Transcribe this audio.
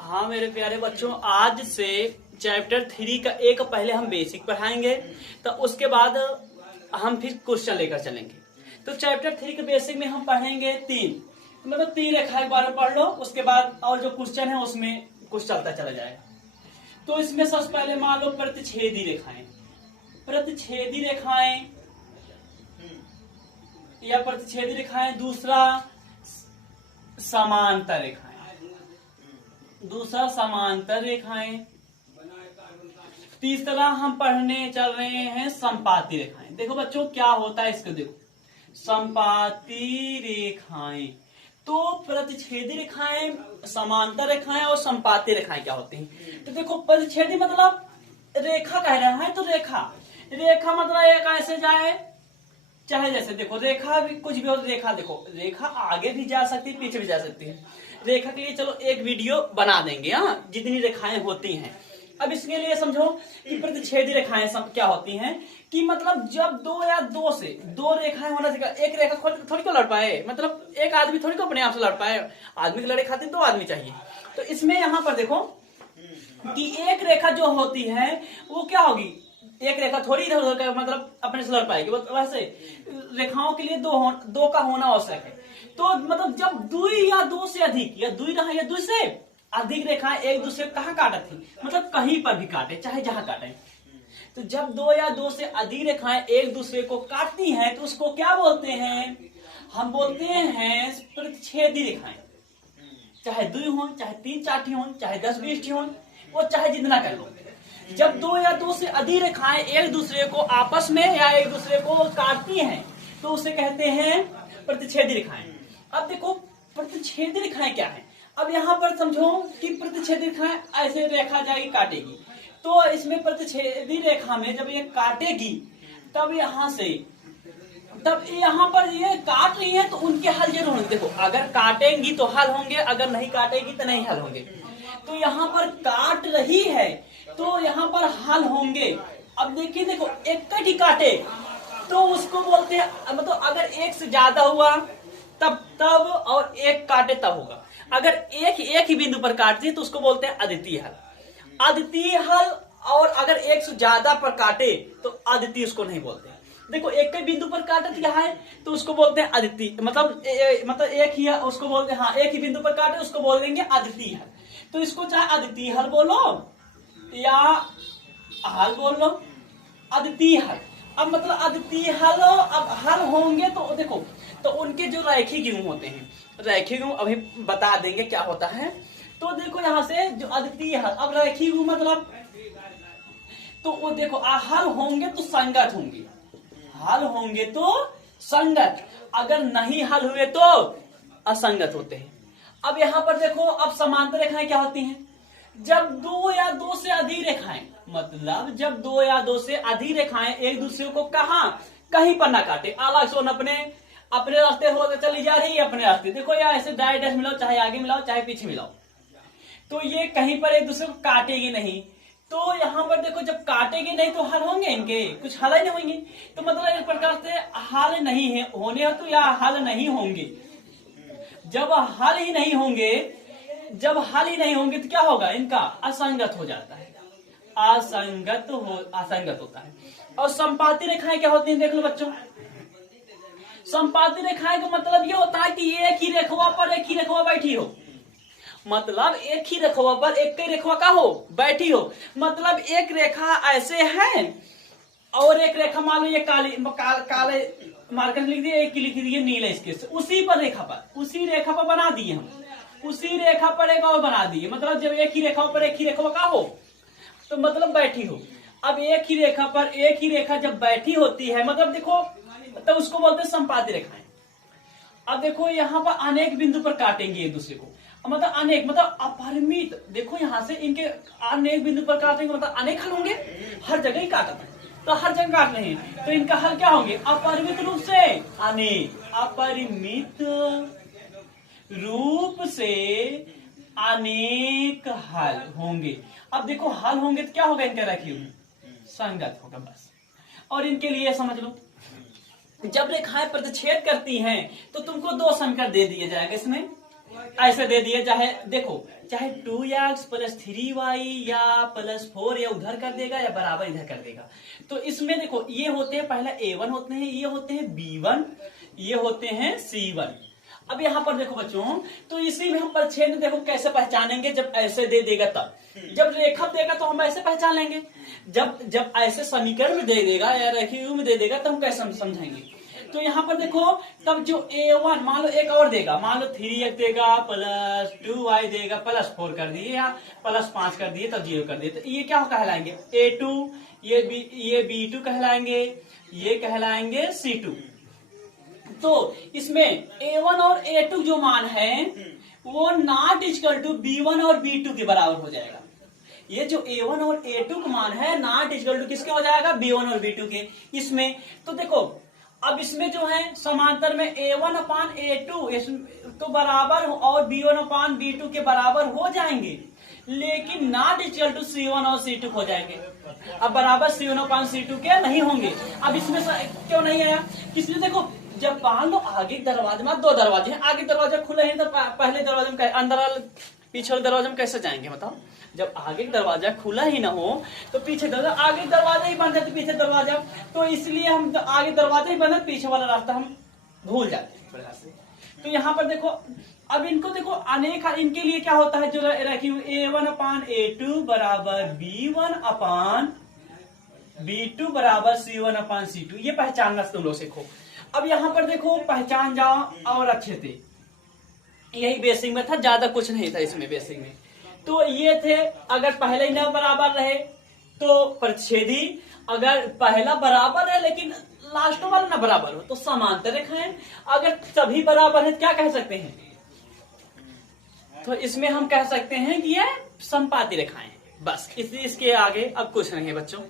हाँ मेरे प्यारे बच्चों, आज से चैप्टर 3 का एक पहले हम बेसिक पढ़ाएंगे, तो उसके बाद हम फिर क्वेश्चन लेकर चलेंगे। तो चैप्टर 3 के बेसिक में हम पढ़ेंगे 3, मतलब 3 रेखा एक बार पढ़ लो, उसके बाद और जो क्वेश्चन है उसमें कुछ चलता चला जाएगा। तो इसमें सबसे पहले मान लो प्रतिच्छेदी रेखाएं, प्रतिच्छेदी रेखाएं या प्रतिच्छेदी रेखाएं, दूसरा समांतर रेखाएं, दूसरा समांतर रेखाएं, तीसरा हम पढ़ने चल रहे हैं संपाती रेखाएं। देखो बच्चों क्या होता है इसको देखो, संपाती रेखाएं। तो प्रतिच्छेदी रेखाएं, समांतर रेखाएं और संपाती रेखाएं क्या होती हैं? तो देखो प्रतिच्छेदी मतलब रेखा कह रहा है, तो रेखा मतलब एक ऐसे जाए, चाहे जैसे देखो रेखा भी कुछ भी हो, रेखा देखो रेखा आगे भी जा सकती है पीछे भी जा सकती है। रेखा के लिए चलो एक वीडियो बना देंगे, हाँ, जितनी रेखाएं होती हैं। अब इसके लिए समझो कि प्रतिच्छेदी रेखाएं क्या होती हैं कि मतलब जब दो या दो से दो रेखाएं होना चाहिए। एक रेखा थोड़ी को लड़ पाए, मतलब एक आदमी थोड़ी को अपने आप से लड़ पाए, आदमी के लड़े खातिर 2 आदमी चाहिए। तो इसमें यहां पर देखो कि एक रेखा जो होती है वो क्या होगी, एक रेखा थोड़ी इधर उधर मतलब अपने से लड़ पाएगी, वैसे रेखाओं के लिए दो का होना आवश्यक है। तो मतलब जब 2 या 2 से अधिक या 2 रहा या 2 से अधिक रेखाएं एक दूसरे को कहाँ काटती थी, मतलब कहीं पर भी काटे, चाहे जहां काटे। तो जब 2 या 2 से अधिक रेखाएं एक दूसरे को काटती हैं तो उसको क्या बोलते हैं? हम बोलते हैं प्रतिच्छेदी रेखाएं। चाहे 2 हो, चाहे 3-4 हो, चाहे 10-20 हो, वो चाहे जितना कर लो। जब 2 या 2 से अधिक रेखाएं एक दूसरे को आपस में या एक दूसरे को काटती हैं तो उसे कहते हैं प्रतिच्छेदी रेखाएं। अब देखो प्रतिच्छेदी रेखाएं क्या है। अब यहाँ पर समझो कि प्रतिच्छेदी रेखाएं ऐसे रेखा जाएगी काटेगी, तो इसमें प्रतिच्छेदी रेखा में जब ये काटेगी तब यहाँ से, तब यहाँ पर ये काट रही है तो उनके हल जरूर होंगे। देखो अगर काटेंगी तो हल होंगे, अगर नहीं काटेगी तो नहीं हल होंगे। तो यहाँ पर काट रही है तो यहाँ पर हल होंगे। अब देखिए देखो एक ही काटे तो उसको बोलते हैं, मतलब अगर एक से ज्यादा हुआ तब और एक काटे तब होगा। अगर एक ही बिंदु पर काटती है तो उसको बोलते हैं अद्वितीय हल। अद्वितीय हल, और अगर एक से ज्यादा पर काटे तो अद्वितीय उसको नहीं बोलते। देखो एक ही बिंदु पर काटे क्या है तो उसको बोलते हैं अद्वितीय, मतलब एक ही उसको बोलते हैं, हाँ एक ही बिंदु पर काटे उसको बोल देंगे अद्वितीय हल। तो इसको चाहे अद्वितीय हल बोलो या हल बोल लो, अद्वितीय हल। अब मतलब अद्वितीय हल, अब हल होंगे तो देखो तो उनके जो रैखिक गुण होते हैं, रैखिक गुण अभी बता देंगे क्या होता है। तो देखो यहाँ से जो अद्वितीय हल, अब रैखिक गुण मतलब तो वो देखो हल होंगे तो संगत होंगे, हल होंगे तो संगत, अगर नहीं हल हुए तो असंगत होते हैं। अब यहाँ पर देखो अब समांतर रेखाएं क्या होती हैं? जब 2 या 2 से अधिक रेखाएं, मतलब जब 2 या 2 से अधिक रेखाएं एक दूसरे को कहीं पर ना काटे, अलग से अपने रास्ते होकर चली जा रही है अपने रास्ते। देखो या ऐसे डायरेक्ट मिलाओ, चाहे आगे मिलाओ चाहे पीछे मिलाओ, तो ये कहीं पर एक दूसरे को काटेगी नहीं। तो यहाँ पर देखो जब काटेगी नहीं तो हल होंगे, इनके कुछ हल ही नहीं होंगे। तो मतलब एक प्रकार से हल नहीं है होने तो या हल नहीं होंगे। जब हल ही नहीं होंगे, जब हल ही नहीं होंगे तो क्या होगा, इनका असंगत हो जाता है, असंगत होता है। और संपाती रेखाएं क्या होती हैं देख लो बच्चों। संपाती रेखाएं का मतलब ये होता है कि एक ही रेखवा पर एक ही रेखवा बैठी हो, मतलब एक ही रेखवा पर एक ही रेखवा का हो बैठी हो। मतलब एक रेखा ऐसे है और एक रेखा मान लो ये काले मार्कर लिख दिए, एक लिख दिए नीले, इसके उसी रेखा पर बना दिए हम, उसी रेखा पर एक और बना दिए। मतलब जब एक ही रेखा पर एक ही रेखा का हो तो मतलब बैठी हो। अब एक ही रेखा पर एक ही रेखा जब बैठी होती है, मतलब देखो तो उसको बोलते हैं संपाती रेखाएं। अब देखो यहाँ पर अनेक बिंदु पर काटेंगे एक दूसरे को, मतलब अनेक मतलब अपरिमित। देखो यहाँ से इनके अनेक बिंदु पर काटेंगे, मतलब अनेक हल होंगे, हर जगह ही काटते हैं तो हर जगह काट रहे हैं, तो इनका हल क्या होंगे, अपरिमित रूप से अनेक, अपरिमित रूप से अनेक हल होंगे। अब देखो हल होंगे तो क्या होगा, इनका रखिए संगत होगा बस। और इनके लिए समझ लो जब रेखाएं प्रतिच्छेद करती हैं तो तुमको 2 संकर दे दिए जाएंगे इसमें, ऐसे दे दिए, चाहे देखो चाहे 2x प्लस 3y या प्लस 4 या उधर कर देगा या बराबर इधर कर देगा। तो इसमें देखो ये होते हैं पहला a1 होते हैं, ये होते हैं b1, ये होते हैं c1। अब यहाँ पर देखो बच्चों, तो इसी में हम परिच्छेद देखो कैसे पहचानेंगे, जब ऐसे दे देगा तब, जब रेखा देगा तो हम ऐसे पहचान लेंगे, जब ऐसे समीकरण में दे देगा या रेखीय में दे देगा तब हम कैसे समझेंगे। तो यहाँ पर देखो तब जो a1 मान लो एक और देगा, मान लो 3x देगा प्लस 2y देगा प्लस 4 कर दिए या प्लस 5 कर दिए तब 0 कर दिए, तो ये क्या कहलाएंगे a2, ये b2 कहलाएंगे, ये कहलाएंगे c2। तो इसमें a1 और a2 जो मान है वो नॉट इक्वल टू b1 और b2 के बराबर हो जाएगा। ये जो a1 और a2 का मान है नॉट इक्वल टू किसके हो जाएगा, b1 और b2 के। इसमें तो देखो अब इसमें जो है समांतर में a1 अपान a2 तो बराबर और b1 अपान b2 के बराबर हो जाएंगे, लेकिन नॉट इक्वल टू c1 और c2 हो जाएंगे। अब बराबर c1 अपान c2 के नहीं होंगे। अब इसमें क्यों नहीं आया, इसलिए देखो जब मान लो आगे दरवाजे में 2 दरवाजे हैं, आगे दरवाजा खुले हैं तो पहले दरवाजे में अंदर वाले पीछे वाले दरवाजे में कैसे जाएंगे बताओ। जब आगे दरवाजा खुला ही ना हो तो पीछे दरवाजा, आगे दरवाजा ही बंद है तो पीछे दरवाजा, तो इसलिए हम आगे दरवाजा ही बंद है, पीछे वाला रास्ता हम भूल जाते हैं प्रकार से। तो यहाँ पर देखो अब इनको देखो अनेक, इनके लिए क्या होता है जो रखी हुई a1 अपान a2 बराबर b1 अपान b2 बराबर c1 अपान c2, ये पहचानना तुम लोग सीखो। अब यहाँ पर देखो पहचान जाओ और अच्छे से, यही बेसिक में था, ज्यादा कुछ नहीं था इसमें बेसिक में। तो ये थे, अगर पहले ही न बराबर रहे तो परिच्छेदी, अगर पहला बराबर है लेकिन लास्ट वाला ना बराबर हो तो समांतर रेखाएं, अगर सभी बराबर है क्या कह सकते हैं, तो इसमें हम कह सकते हैं कि ये संपाती रेखाएं। बस इसके आगे अब कुछ नहीं है बच्चों।